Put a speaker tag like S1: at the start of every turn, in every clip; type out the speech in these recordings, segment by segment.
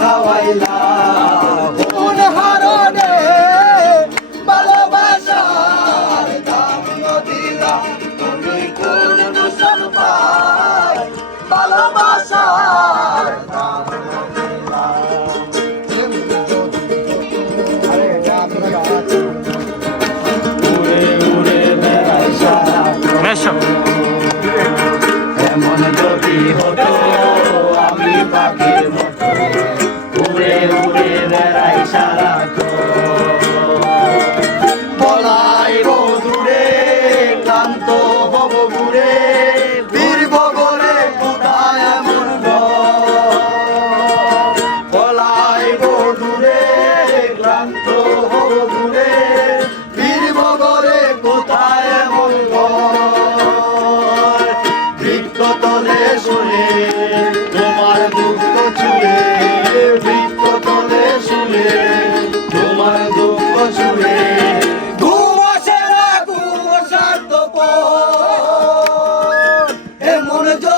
S1: hawa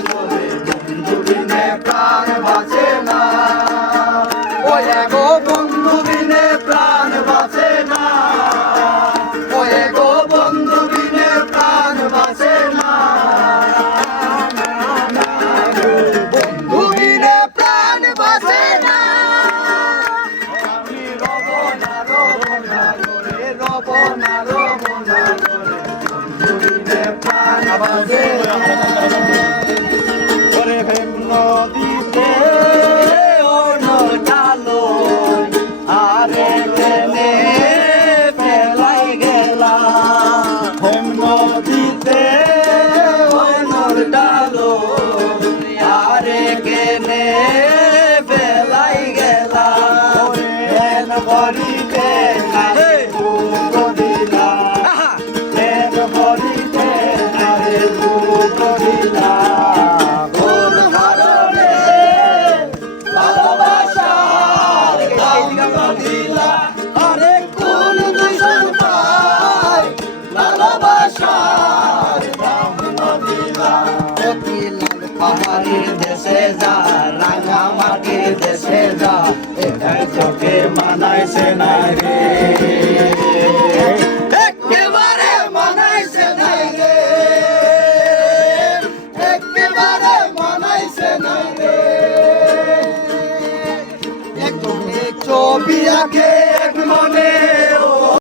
S2: জলে
S1: বন্ধু বিনে প্রাণ বাঁচে না। ওয়ে প্রাণ বাঁচে না।
S2: ওয়ে গো
S1: বন্ধু প্রাণ বাঁচে না। বন্ধু নদীতে
S2: ওই নলটা পাহাড়ির দেশে যা রাঙা মাটির দেশে যা
S1: এখান চোখে মানাইছে না রে।
S2: একেবারে